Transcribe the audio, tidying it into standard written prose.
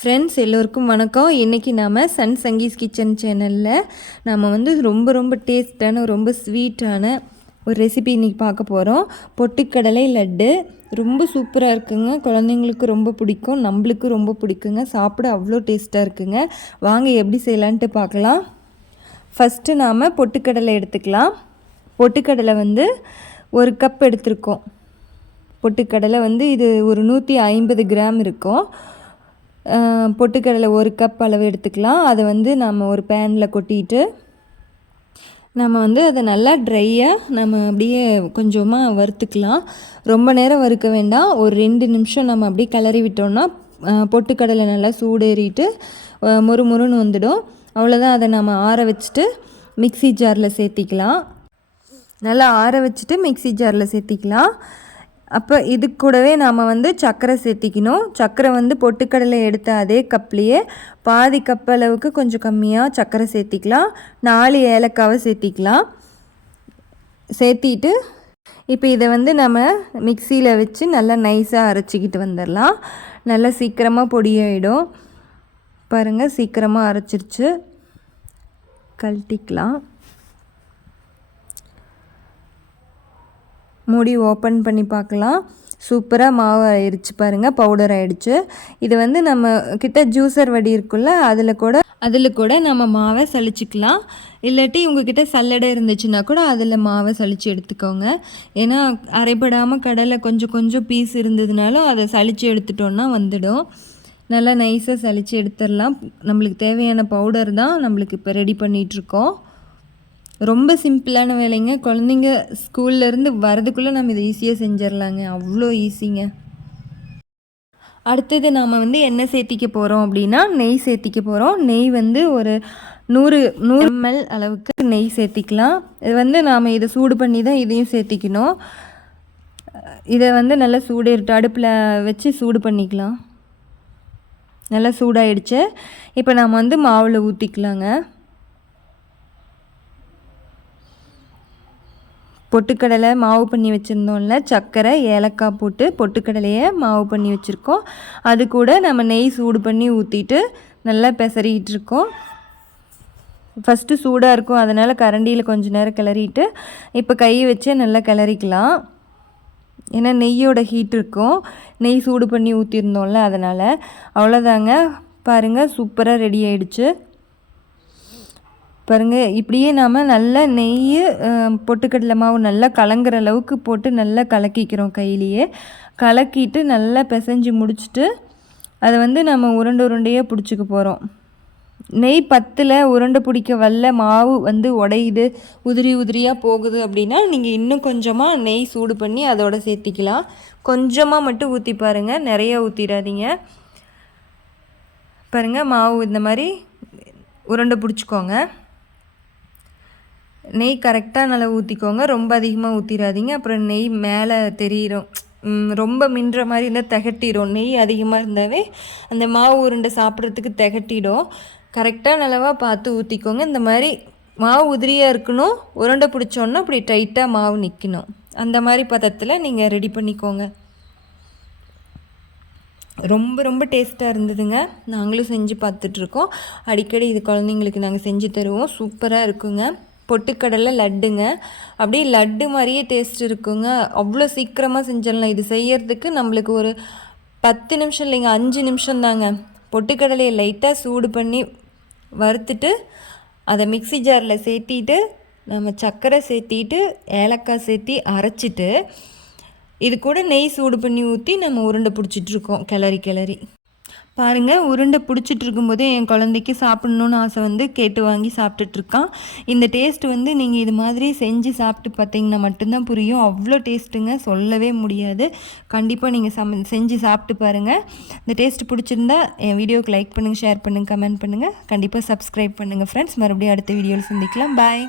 Friends எல்லோருக்கும் வணக்கம். இன்றைக்கி நாம் சன் சங்கீஸ் கிச்சன் சேனலில் நாம் வந்து ரொம்ப டேஸ்டான ரொம்ப ஸ்வீட்டான ஒரு ரெசிபி இன்றைக்கி பார்க்க போகிறோம். பொட்டுக்கடலை லட்டு ரொம்ப சூப்பராக இருக்குங்க. குழந்தைங்களுக்கு ரொம்ப பிடிக்கும், நம்மளுக்கு ரொம்ப பிடிக்குங்க. சாப்பிட அவ்வளோ டேஸ்ட்டாக இருக்குங்க. வாங்க எப்படி செய்யலான்ட்டு பார்க்கலாம். ஃபஸ்ட்டு நாம் பொட்டுக்கடலை எடுத்துக்கலாம். பொட்டுக்கடலை வந்து 1 கப் எடுத்திருக்கோம். பொட்டுக்கடலை வந்து இது ஒரு 150 கிராம் இருக்கும். பொட்டுக்கடலை 1 கப் அளவு எடுத்துக்கலாம். அதை வந்து நம்ம ஒரு பேனில் கொட்டிட்டு நம்ம வந்து அதை நல்லா ட்ரையாக நம்ம அப்படியே கொஞ்சமாக வறுத்துக்கலாம். ரொம்ப நேரம் வறுக்க வேண்டாம். ஒரு 2 நிமிஷம் நம்ம அப்படியே கிளறி விட்டோம்னா பொட்டுக்கடலை நல்லா சூடேறிட்டு முறுமுறுன்னு வந்துடும். அவ்வளோதான். அதை நம்ம ஆற வச்சுட்டு மிக்ஸி ஜாரில் சேர்த்திக்கலாம். நல்லா ஆற வச்சுட்டு மிக்ஸி ஜாரில் சேர்த்திக்கலாம். அப்போ இது கூடவே நாம் வந்து சர்க்கரை சேர்த்திக்கணும். சர்க்கரை வந்து பொட்டுக்கடலை எடுத்த அதே கப்லேயே பாதி கப் அளவுக்கு கொஞ்சம் கம்மியாக சர்க்கரை சேர்த்திக்கலாம். 4 ஏலக்காவை சேர்த்திக்கலாம். சேர்த்திட்டு இப்போ இதை வந்து நம்ம மிக்சியில் வச்சு நல்லா நைஸாக அரைச்சிக்கிட்டு வந்துடலாம். நல்லா சீக்கிரமாக பொடியாயிடும். பாருங்கள், சீக்கிரமாக அரைச்சிருச்சு. கழட்டிக்கலாம். மூடி ஓப்பன் பண்ணி பார்க்கலாம். சூப்பராக மாவு ஆயிடுச்சு பாருங்கள், பவுடர் ஆகிடுச்சு. இது வந்து நம்ம கிட்ட ஜூஸர் வடி இருக்குல்ல, அதில் கூட நம்ம மாவை சலிச்சிக்கலாம். இல்லாட்டி உங்ககிட்ட சல்லடை இருந்துச்சுன்னா கூட அதில் மாவை சலித்து எடுத்துக்கோங்க. ஏன்னா அரைப்படாமல் கடலை கொஞ்சம் பீஸ் இருந்ததுனாலும் அதை சலித்து எடுத்துட்டோன்னா வந்துடும். நல்லா நைஸாக சலித்து எடுத்துடலாம். நம்மளுக்கு தேவையான பவுடர் தான் நம்மளுக்கு இப்போ ரெடி பண்ணிகிட்ருக்கோம். ரொம்ப சிம்பிளான வேலைங்க. குழந்தைங்க ஸ்கூல்லேருந்து வரதுக்குள்ளே நம்ம இதை ஈஸியாக செஞ்சிடலாங்க. அவ்வளோ ஈஸிங்க. அடுத்தது நாம் வந்து என்ன சேர்த்திக்க போகிறோம் அப்படின்னா நெய் சேர்த்திக்க போகிறோம். நெய் வந்து ஒரு 100 ml அளவுக்கு நெய் சேர்த்திக்கலாம். இது வந்து நாம் இதை சூடு பண்ணி தான் இதையும் சேர்த்திக்கணும். இதை வந்து நல்லா சூடேறிட்டு அடுப்பில் வச்சு சூடு பண்ணிக்கலாம். நல்லா சூடாயிடுச்சு. இப்போ நாம் வந்து மாவில் ஊற்றிக்கலாங்க. பொட்டுக்கடலை மாவு பண்ணி வச்சுருந்தோம்ல, சர்க்கரை ஏலக்காய் போட்டு பொட்டுக்கடலையை மாவு பண்ணி வச்சுருக்கோம். அது கூட நம்ம நெய் சூடு பண்ணி ஊற்றிட்டு நல்லா பெசறிக்கிட்டு இருக்கோம். ஃபஸ்ட்டு சூடாக இருக்கும், அதனால் கரண்டியில் கொஞ்சம் நேரம் கிளறிட்டு இப்போ கையை வச்சே நல்லா கிளறிக்கலாம். ஏன்னா நெய்யோட ஹீட் இருக்கும், நெய் சூடு பண்ணி ஊற்றிருந்தோம்ல, அதனால். அவ்வளோதாங்க. பாருங்கள், சூப்பராக ரெடி ஆகிடுச்சு. பாருங்கள், இப்படியே நாம் நல்லா நெய் பொட்டுக்கடலை மாவு நல்லா கலங்குற அளவுக்கு போட்டு நல்லா கலக்கிக்கிறோம். கையிலேயே கலக்கிட்டு நல்லா பிசைஞ்சு முடிச்சுட்டு அதை வந்து நம்ம உருண்டையாக பிடிச்சிக்க போகிறோம். நெய் பத்தில் உருண்டை பிடிக்க வரல, மாவு வந்து உடையுது, உதிரியாக போகுது அப்படின்னா நீங்கள் இன்னும் கொஞ்சமாக நெய் சூடு பண்ணி அதோட சேர்த்திக்கலாம். கொஞ்சமாக மட்டும் ஊற்றி பாருங்கள், நிறையா ஊற்றிடாதீங்க. பாருங்கள், மாவு இந்த மாதிரி உருண்டை பிடிச்சிக்கோங்க. நெய் கரெக்டாக நல்லா ஊற்றிக்கோங்க. ரொம்ப அதிகமாக ஊற்றிடாதீங்க, அப்புறம் நெய் மேலே தெரியிடும். ரொம்ப மின்ற மாதிரி இருந்தால் திகட்டிடும். நெய் அதிகமாக இருந்தாவே அந்த மாவு உருண்டை சாப்பிட்றதுக்கு திகட்டிடும். கரெக்டாக நல்லாவாக பார்த்து ஊற்றிக்கோங்க. இந்த மாதிரி மாவு உதிரியாக இருக்கணும். உருண்டை பிடிச்சோன்னா அப்படி டைட்டாக மாவு நிற்கணும். அந்த மாதிரி பதத்தில் நீங்கள் ரெடி பண்ணிக்கோங்க. ரொம்ப டேஸ்ட்டாக இருந்ததுங்க. நாங்களும் செஞ்சு பார்த்துட்ருக்கோம். அடிக்கடி இது குழந்தைங்களுக்கு நாங்கள் செஞ்சு தருவோம். சூப்பராக இருக்குங்க. பொட்டுக்கடலை லட்டுங்க. அப்படியே லட்டு மாதிரியே டேஸ்ட் இருக்குங்க. அவ்வளோ சீக்கிரமாக செஞ்சிடலாம். இது செய்யறதுக்கு நம்மளுக்கு ஒரு 10 நிமிஷம் இல்லைங்க, 5 நிமிஷம் தாங்க. பொட்டுக்கடலையை லைட்டாக சூடு பண்ணி வறுத்துட்டு அதை மிக்ஸி ஜாரில் சேர்த்திட்டு நம்ம சர்க்கரை சேர்த்திட்டு ஏலக்காய் சேர்த்தி அரைச்சிட்டு இது கூட நெய் சூடு பண்ணி ஊற்றி நம்ம உருண்டை பிடிச்சிட்ருக்கோம். கிளறி பாருங்கள், உருண்டை பிடிச்சிட்டு இருக்கும்போதே என் குழந்தைக்கு சாப்பிட்ணுன்னு ஆசை வந்து கேட்டு வாங்கி சாப்பிட்டுட்ருக்கான். இந்த டேஸ்ட் வந்து நீங்கள் இது மாதிரி செஞ்சு சாப்பிட்டு பார்த்தீங்கன்னா மட்டும்தான் புரியும். அவ்வளோ டேஸ்ட்டுங்க, சொல்லவே முடியாது. கண்டிப்பாக நீங்கள் செஞ்சு சாப்பிட்டு பாருங்கள். இந்த டேஸ்ட் பிடிச்சிருந்தா என் வீடியோவுக்கு லைக் பண்ணுங்கள், ஷேர் பண்ணுங்கள், கமெண்ட் பண்ணுங்கள். கண்டிப்பாக சப்ஸ்கிரைப் பண்ணுங்கள் ஃப்ரெண்ட்ஸ். மறுபடியும் அடுத்த வீடியோவில் சந்திக்கலாம். பாய்.